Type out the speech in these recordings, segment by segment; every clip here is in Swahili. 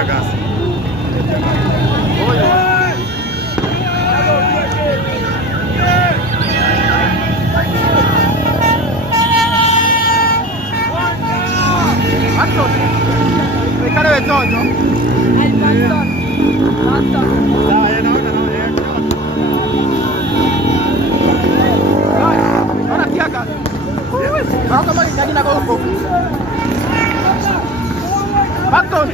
tia gas. Ricardo Betonio. Al bastón. Ahora tia gas. Vamos a tomar aquí na gogo. Bastón.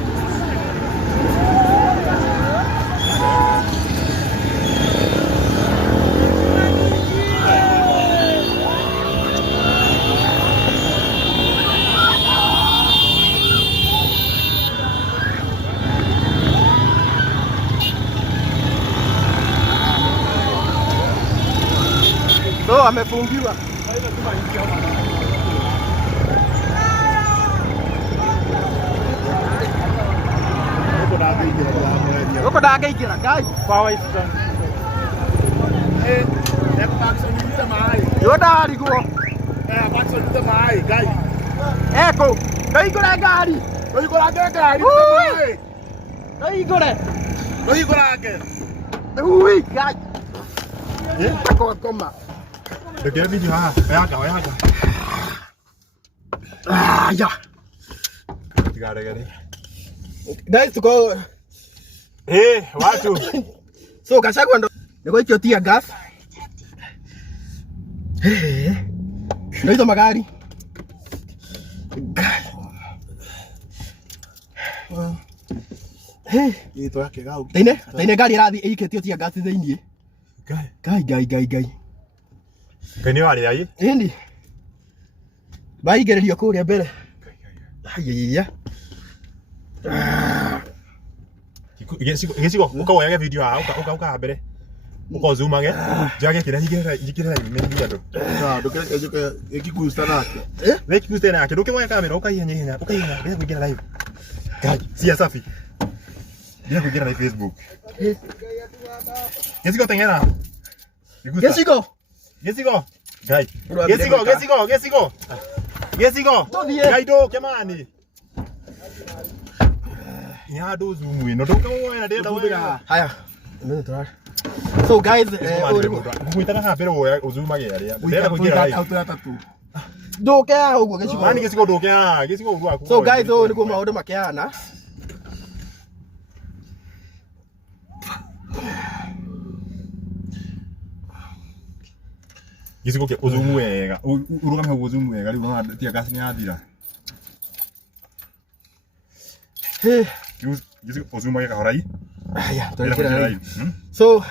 So amefungiwa. Uko ndangĩingĩra Ngai. Kwa ici. Maxon nite mai. Yo ndarigwo. Maxon nite mai, Ngai. Eko, ndoigũre ngari. Ndoigũrange ngari nite mai. Ndoigũre. Ndoigũrange. Ui, Ngai. Akoma. Ndekere video haha. Oyaga. Ya. Tigare. Guys, tuko Watu. so Gachagua ndo niko hicho tia gas. Ndio hizo magari. Ito yake gau. Taine gari irathi iketio tia gas thĩinĩ. Gai. Kani wale ai? Indi. Baigererio kũrĩa mbere. Ayaya. Gĩcigo ũkawoyaga video haha ũka mbere ũkozumage njage kĩrĩa nyingĩrĩra mĩngi andũ Ndũkĩreke ĩkigusta nake. wekigusta nake ndũkĩmoya kamera ũkaihenya rĩrĩa kũingĩra live cia safi rĩrĩa kũingĩra live Facebook gĩcigo teng'era gĩcigo Ngai gĩcigo Ngai ndũke mani ya do zoom ino ndũkamoya ndĩrenda woya Haya. So guys, ngũgwĩtaga haha mbere woya ũzumage arĩa ndĩrenda kũingĩra live ndoke ũguo gĩcigo. mani gĩcigo ndũke haha gĩcigo ũru waku. So guys, ũũ nĩguo maũndũ makĩhana. Gĩcigo kĩa ũzumu wega ũrũgame hau ũzumu wega rĩu no tia gas nĩ yathira. Gĩcigo ũzumu wega horai. Aya, tũrekera live. So,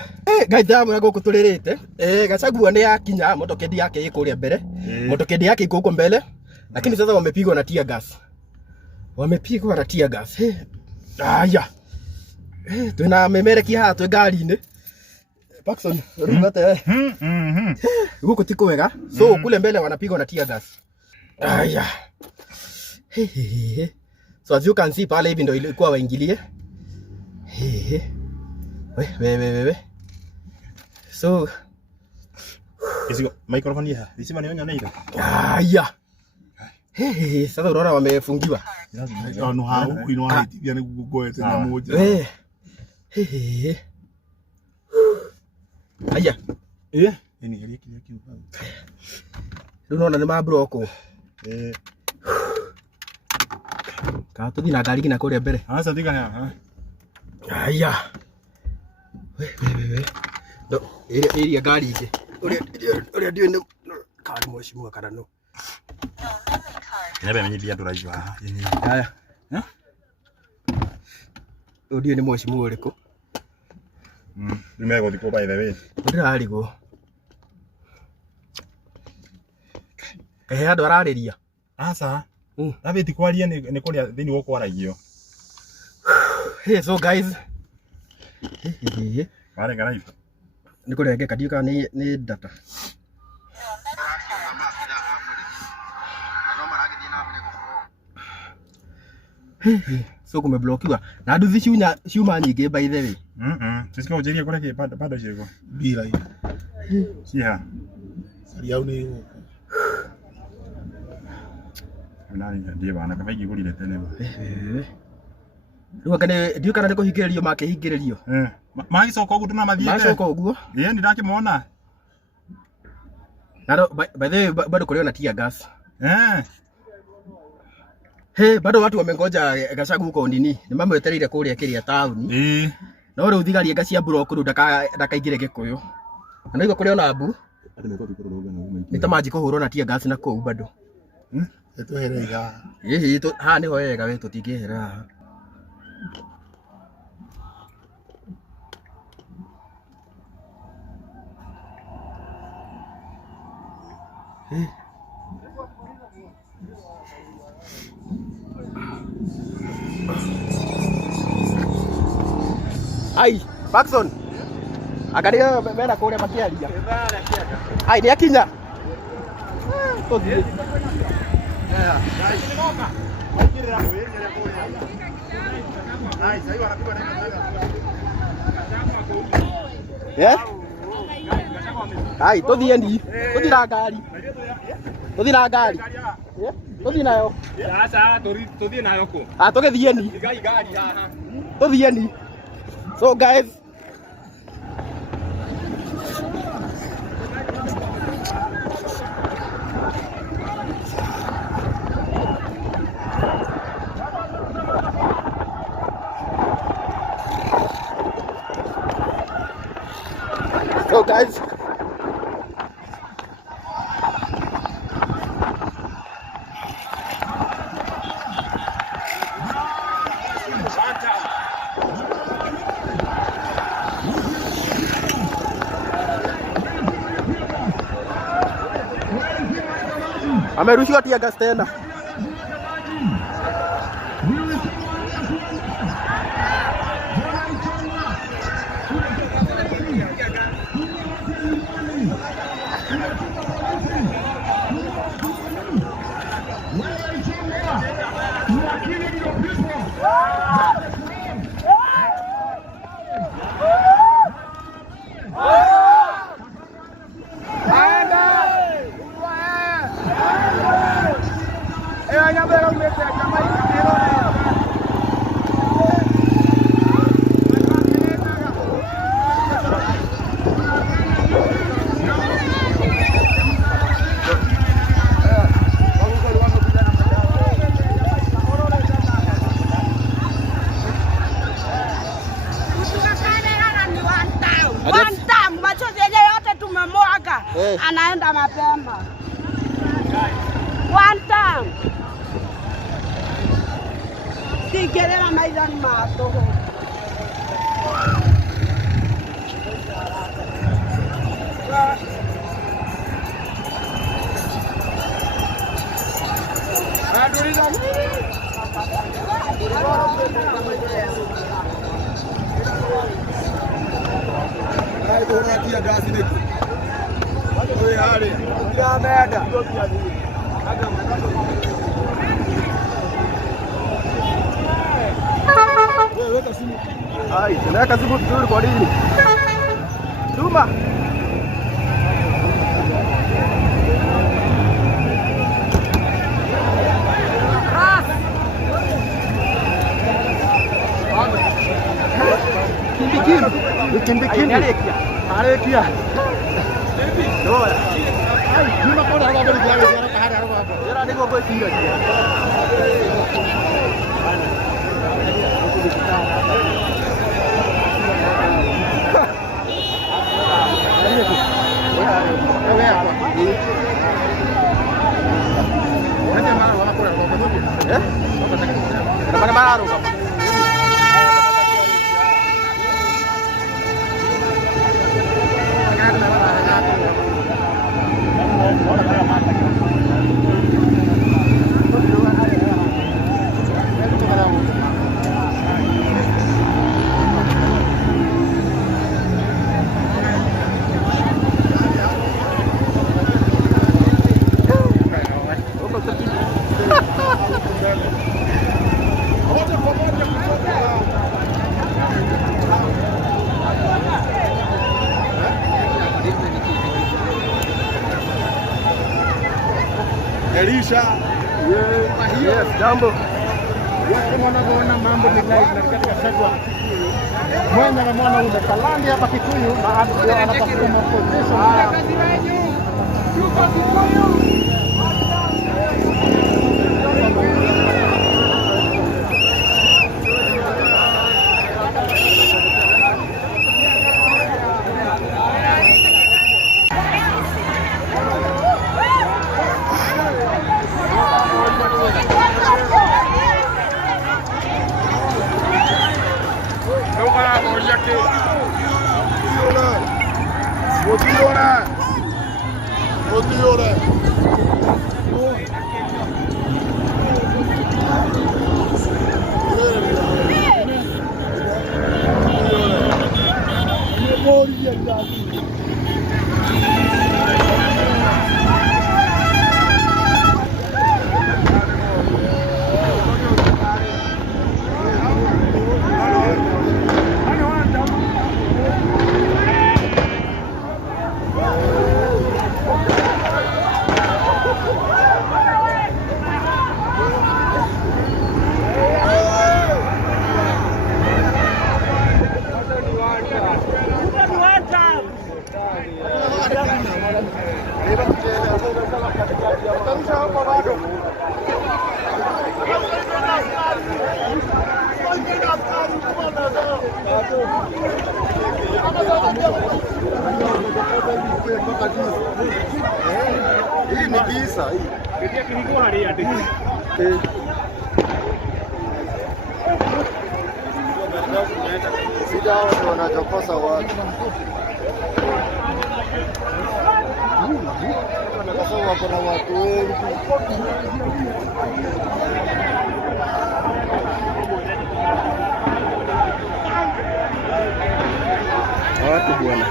guys, ndamwĩra gũkũ tũrĩrĩte. Gachagua nĩ yakinya motokendi yake ĩkũ kũrĩa mbere. Motokendi yake iko huko mbele. Lakini sasa wamepigwa na tear gas. Aya. Twĩna memereki haha twĩ ngari-inĩ. Paxson, rugate. Huko tiko wega. So kule mbele wanapigwa na tear gas. Aya. So as you can see pale hivi ndio ilikuwa waingilie. We. So Gĩcigo microphone ya thicima nĩ onyona ira. Aya. Sasa unaona wamefungiwa. No hau ino haitithia nĩ gugoete nyamũ njega. Aya. Ni heri kiuka. Rĩu unaona nĩ mabroko. Ka tũthi na ngari ngina kũrĩa mbere. Sasa thigana. Aya. We. No, area ngari ingĩ. Ũrĩa ndiũĩ nĩ kari mheshimiwa kana no. Nebe menyithia andũ raicu haha. Aya. Ndiũĩ nĩ mheshimiwa ũrĩkũ. Nimego thikũ by the way. Ndirarigwo. Andũ ararĩria. Asa. Nabeti kwaria nĩ kũrĩa thĩinĩ wa kwaragio. So guys. Wale garaifu. Nĩ kũrengeka ndiũ kana nĩ data. So kumeblokiwa. Na nduthi ciuma nyingĩ by the way. Sisiko ujerie kule ke bado chego. Bila hii. Sia. Yau nĩ huko. Nani ndiye bana kama hiki kulile tena. Rĩu kana ndio kana niko hingĩrĩrio makĩhingĩrĩrio. Magicoka ũguo tũnamathiĩte. Magicoka ũguo. Ndĩrakĩmona. Na by the way bado kuliona tear gas. Hey, bado watu wamengoja Gachagua huko nini? Nimamwetereire kũrĩa kĩrĩa tauni. No rĩu thigari ngacia block rĩu ndakaingire Gĩkũyũ. Na nĩguo kuliona mbu. Nĩtamaji kũhũrwo na tear gas na kũu bado. Tweherera. Ha nĩho wega we tũtingĩhera. Ai, Paxson. Angalia mera kule makialia. Ai, ni akinya. Tothi. Ai, tothi endi. Tothi na ngari. Tothi na ngari. Tothi nayo. Sasa tothi nayo ko. Tũgĩthieni. Ngai ngari haha. Tũthieni. So guys, amerushiwa tear gas tena. Anaenda mapema. One time. Sikelera maizani mato. Ai, tunaweka simu vizuri kwa nini? Tuma. Kimbi. Alekia. Doa. Ai, cuma kau dah balik lagi orang kahar apa? Jera ni gua tinggal dia. Mana-mana kamu. Elisha. Yes, jambo. Wanaona mambo ni live na katika sasa wa Kikuyu. Mwenye na mwana ule Kalandi hapa Kikuyu na anatafuta position. Yuko Kikuyu. Hii ni kisa hii. Ketia kingo hari ati. Sida watu wanachokosa watu. Wanakasema kuna watu wengi. Watu bwana.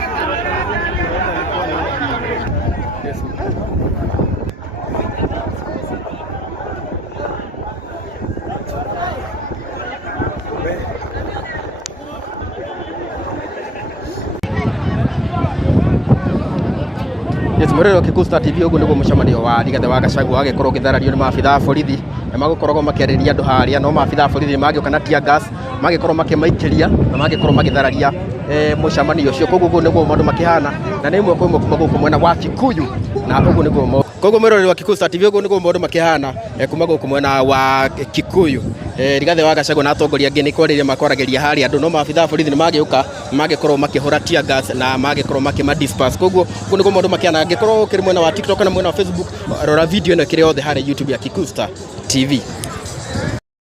Yes, Murero Kikusta TV ugu niguo mucemanio wa Rigathi wa Gachagua agikorwo githarario ni maabitha borithi na magukorwo makĩarĩria andũ haria no maabitha borithi magĩũka na tear gas magĩkorwo makĩmaikĩria na magĩkorwo magĩthararia mucemanio ũcio koguo niguo maũndũ makĩhana na nĩ imwe kwa imwe kuma gũkũ mwena wa Kikuyu na ũguo niguo koguo Murero wa Kikusta TV ugu niguo maũndũ makĩhana kuma gũkũ mwena wa Kikuyu Rigathi wa Gachagua na atongoria angĩ nĩ kwarĩria makwaragĩria haria andũ no maabitha borithi nĩ magĩũka magĩkorwo makĩhũra tear gas na magĩkorwo makĩmadisperse koguo ũguo niguo maũndũ makĩhana angĩkorwo ũkĩrĩ mwena wa TikTok na mwena wa Facebook rora video ĩno ĩkĩrĩ yothe harĩa YouTube ya Kikusta TV.